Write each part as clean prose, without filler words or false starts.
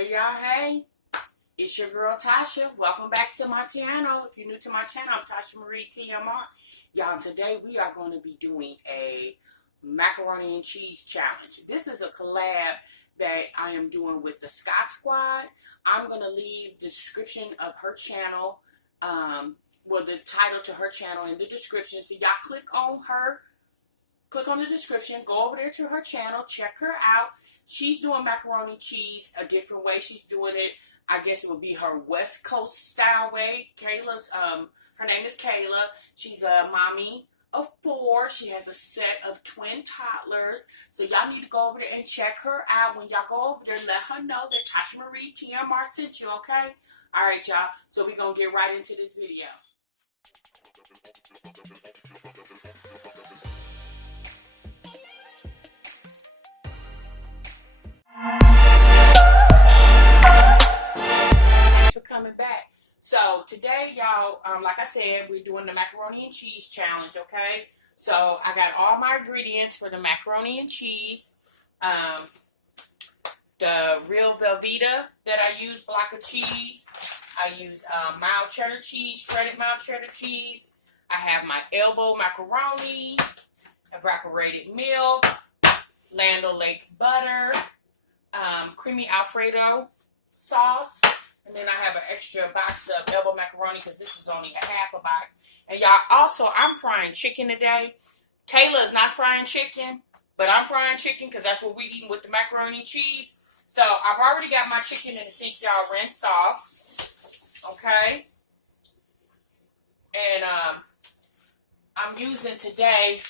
Hey y'all, hey, it's your girl Tasha. Welcome back to my channel. If you're new to my channel, I'm Tashamarietmr. Y'all, today we are going to be doing a macaroni and cheese challenge. This is a collab that I am doing with the Scott Squad. I'm going to leave the description of her channel, the title to her channel in the description. So y'all click on the description, go over there to her channel, check her out. She's doing macaroni and cheese a different way. She's doing it, I guess it would be her West Coast style way. Her name is Kayla. She's a mommy of 4. She has a set of twin toddlers. So y'all need to go over there and check her out. When y'all go over there, let her know that Tashamarietmr sent you, okay? All right, y'all. So we're going to get right into this video. Coming back. So today, y'all, like I said, we're doing the macaroni and cheese challenge, okay? So I got all my ingredients for the macaroni and cheese. The real Velveeta that I use, block of cheese. I use mild cheddar cheese, shredded mild cheddar cheese. I have my elbow macaroni, evaporated milk, Land O'Lakes butter, creamy Alfredo sauce. And then I have an extra box of elbow macaroni because this is only a half a box. And y'all, also, I'm frying chicken today. Kayla is not frying chicken, but I'm frying chicken because that's what we're eating with the macaroni and cheese. So I've already got my chicken in the sink, y'all, rinsed off. Okay. And I'm using today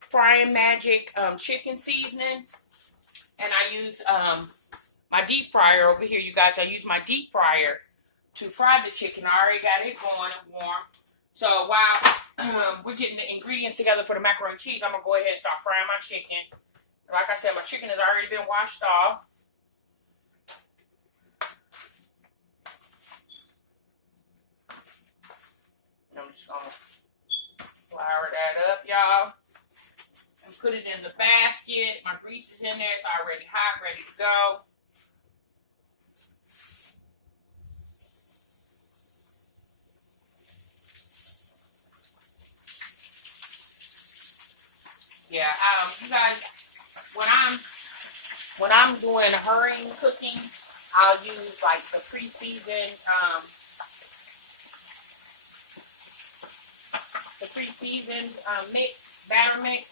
Frying Magic chicken seasoning. And I use my deep fryer over here, you guys. I use my deep fryer to fry the chicken. I already got it going and warm. So while we're getting the ingredients together for the macaroni and cheese, I'm going to go ahead and start frying my chicken. Like I said, my chicken has already been washed off. And I'm just going to flour that up, y'all. And put it in the basket. My grease is in there. It's already hot, ready to go. Yeah, you guys, when I'm doing hurrying cooking, I'll use like the pre-seasoned batter mix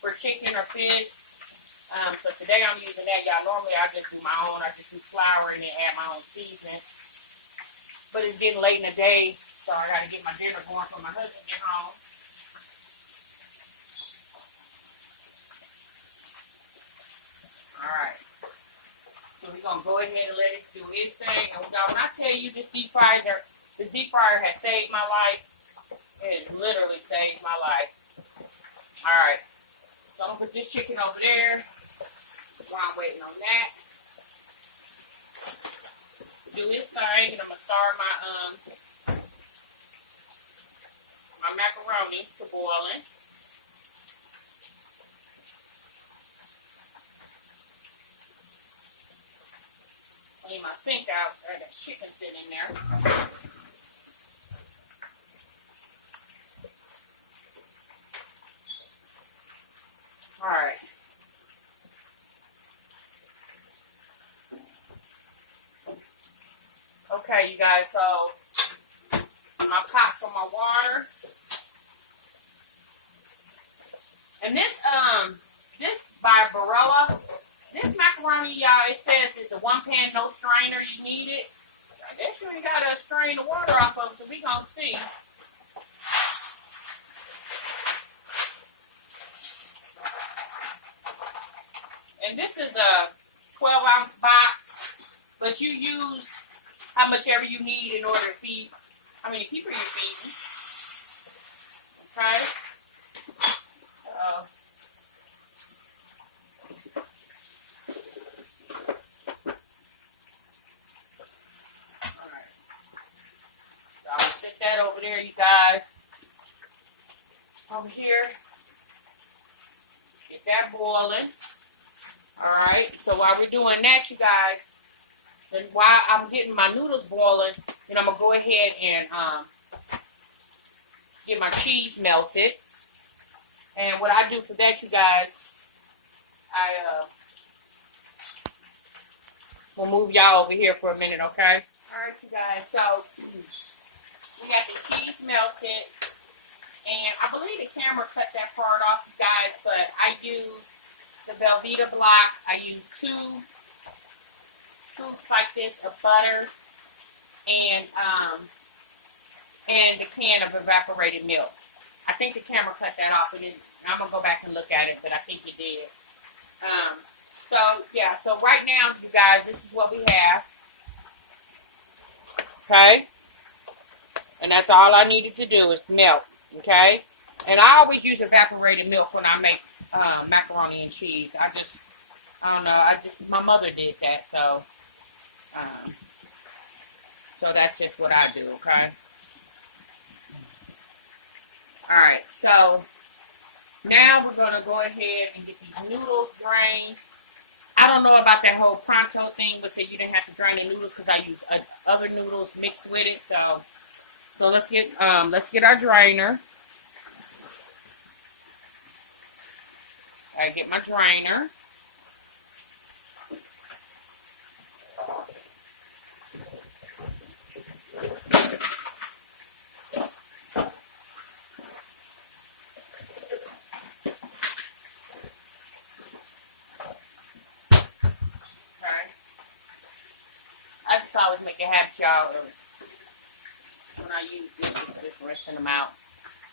for chicken or fish. So today I'm using that, y'all. Normally I just do my own. I just do flour and then add my own seasoning. But it's getting late in the day, so I got to get my dinner going for my husband to get home. Alright, so we're going to go ahead and let it do its thing. And when I tell you this deep fryer has saved my life, it has literally saved my life. Alright, so I'm going to put this chicken over there while I'm waiting on that. Do its thing, and I'm going to start my macaroni to boiling. Clean my sink out. I got chicken sitting in there. Alright. Okay, you guys, so my pot for my water. And this by Barilla. This macaroni, y'all, it says it's a 1-pan, no strainer. You need it. I guess you ain't got to strain the water off of it, so we going to see. And this is a 12-ounce box, but you use how much ever you need in order to feed, how many people you're feeding. Okay? Set that over there, you guys. Over here. Get that boiling. Alright, so while we're doing that, you guys, Then while I'm getting my noodles boiling, then I'm gonna go ahead and get my cheese melted. And what I do for that, you guys, I will move y'all over here for a minute, okay? All right, you guys. So we got the cheese melted, and I believe the camera cut that part off, you guys. But I use the Velveeta block. I use 2 scoops like this of butter, and the can of evaporated milk. I think the camera cut that off. It didn't. I'm gonna go back and look at it, but I think it did. So yeah. So right now, you guys, this is what we have. Okay. And that's all I needed to do is melt. Okay. And I always use evaporated milk when I make macaroni and cheese. I don't know. My mother did that, so. So that's just what I do. Okay. All right. So. Now we're going to go ahead and get these noodles drained. I don't know about that whole pronto thing, but said you didn't have to drain the noodles because I use other noodles mixed with it. So let's get our drainer. I get my drainer. I always make it happy, y'all. When I use these, just rinsing them out.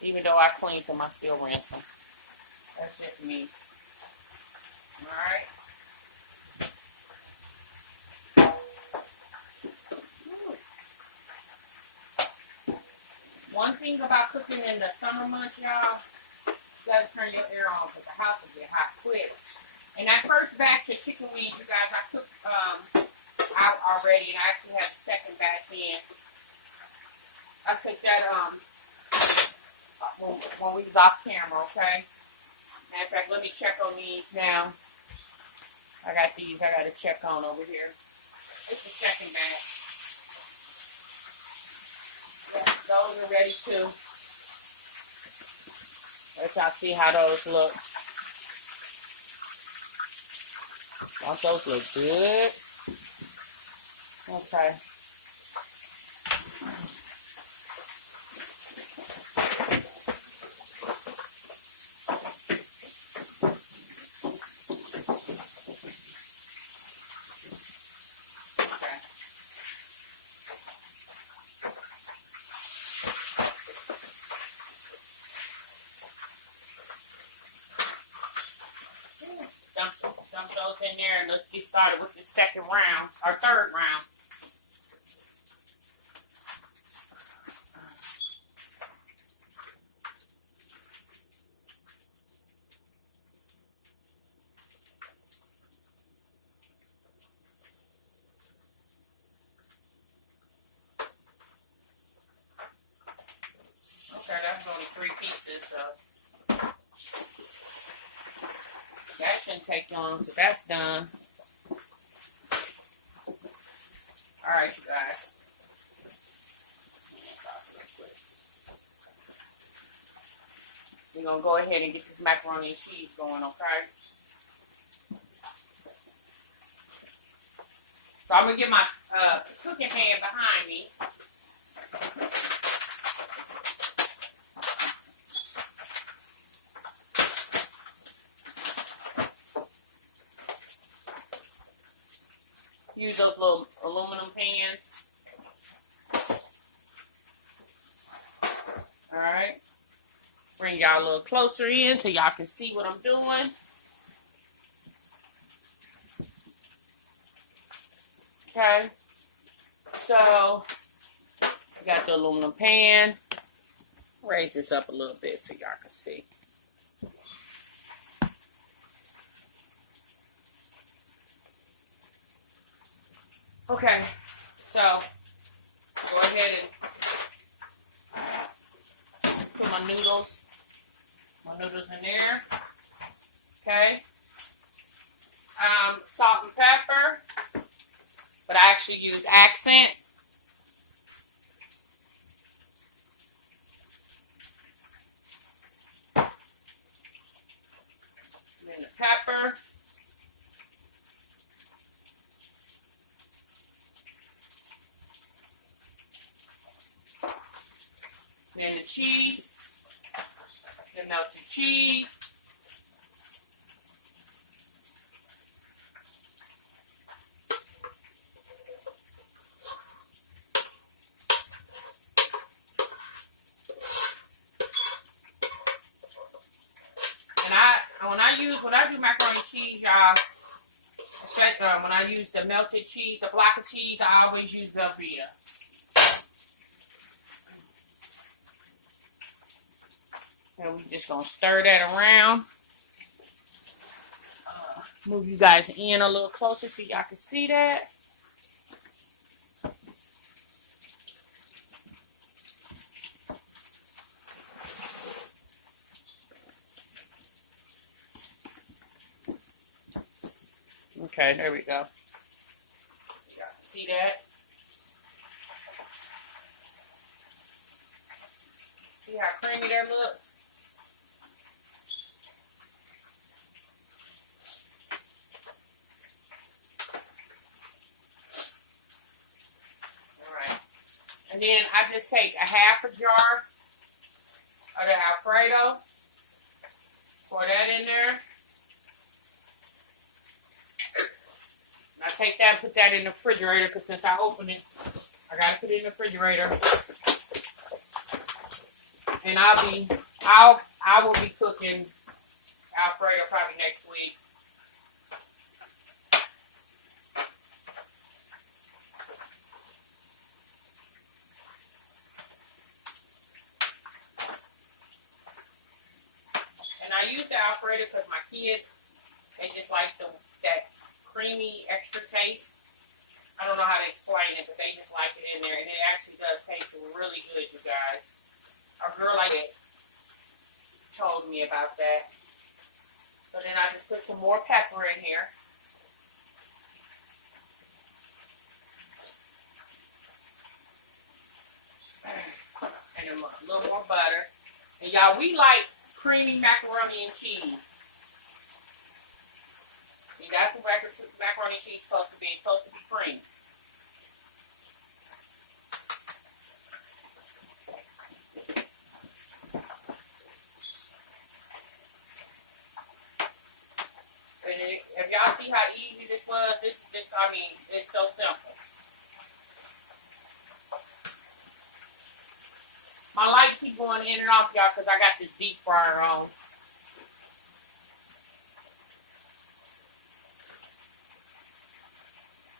Even though I cleaned them, I still rinse them. That's just me. Alright. One thing about cooking in the summer months, y'all, you gotta turn your air on because the house will get hot quick. And that first batch of chicken wings, you guys, I took out already, and I actually have the second batch in. I took that when we was off camera, okay? Matter of fact, let me check on these now. I got these I gotta check on over here. It's the second batch. Yeah, those are ready too. Let y'all see how those look. Don't those look good? Okay. Dump those in there and let's get started with the second round, or third round. Okay, that's only 3 pieces, so that shouldn't take long, so that's done. Alright, you guys. We're going to go ahead and get this macaroni and cheese going, okay? So I'm going to get my cooking pan behind me. Use those little aluminum pans. Alright. Bring y'all a little closer in so y'all can see what I'm doing. Okay. So, we got the aluminum pan. Raise this up a little bit so y'all can see. Okay, so go ahead and put my noodles in there. Okay. Salt and pepper. but I actually use accent. Then the pepper. Then the cheese. The melted cheese. When I do macaroni and cheese, y'all, when I use the melted cheese, the block of cheese, I always use Velveeta. And we just gonna stir that around. Move you guys in a little closer so y'all can see that. Okay, there we go. Y'all can see that. See how creamy that looks? Alright. And then I just take a half a jar of the Alfredo. Pour that in there. And I take that and put that in the refrigerator because since I opened it, I gotta put it in the refrigerator. And I will be cooking Alfredo probably next week. And I use the Alfredo because my kids, they just like that creamy extra taste. I don't know how to explain it, but they just like it in there, and it actually does taste really good, you guys. A girl like it told me about that. So then I just put some more pepper in here. And a little more butter. And y'all, we like creamy macaroni and cheese. And that's what macaroni and cheese is supposed to be. It's supposed to be creamy. And if y'all see how easy this was, I mean, it's so simple. My light keep going in and off, y'all, because I got this deep fryer on.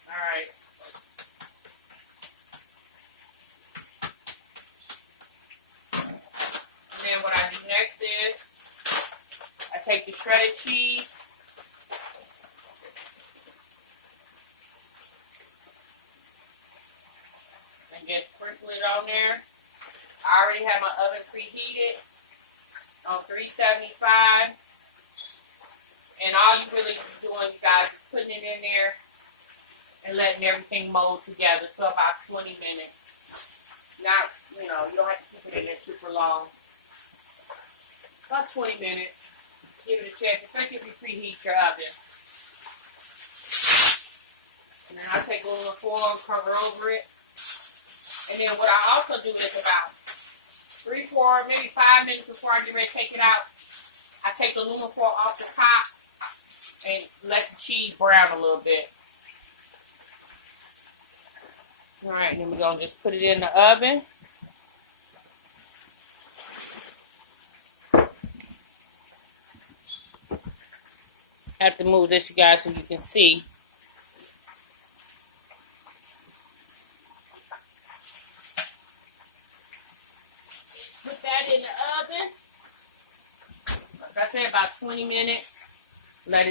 Alright. Then what I do next is I take the shredded cheese. And just sprinkle it on there. I already have my oven preheated on 375. And all you really be doing, you guys, is putting it in there and letting everything mold together for about 20 minutes. Not, you don't have to keep it in there super long. About 20 minutes. Give it a chance, especially if you preheat your oven. And then I take a little foil, cover over it. And then what I also do is about 3, 4, maybe 5 minutes before I get ready to take it out, I take the aluminum foil off the top and let the cheese brown a little bit. Alright, then we're going to just put it in the oven. I have to move this, you guys, so you can see. Put that in the oven. Like I said, about 20 minutes. Let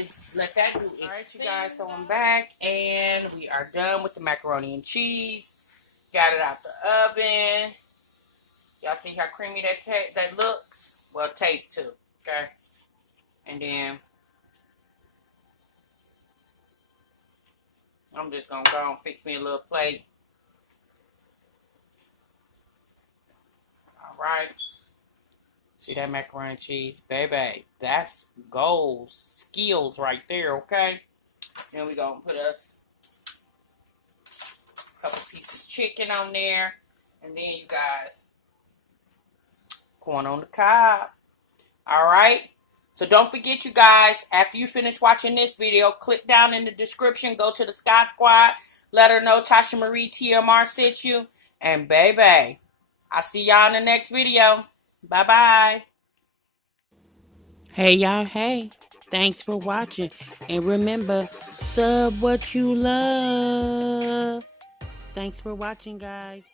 that do it. Alright, you guys, so I'm back, and we are done with the macaroni and cheese. Got it out the oven. Y'all see how creamy that looks? Well, it tastes too, okay? And then I'm just gonna go and fix me a little plate. All right. See that macaroni and cheese? Baby, that's gold skills right there, okay? Then we gonna put us a couple pieces of chicken on there. And then you guys, corn on the cob. All right. So don't forget, you guys, after you finish watching this video, click down in the description, go to the Sky Squad, let her know Tashamarietmr sent you. And baby, I'll see y'all in the next video. Bye-bye. Hey, y'all. Hey. Thanks for watching. And remember, sub what you love. Thanks for watching, guys.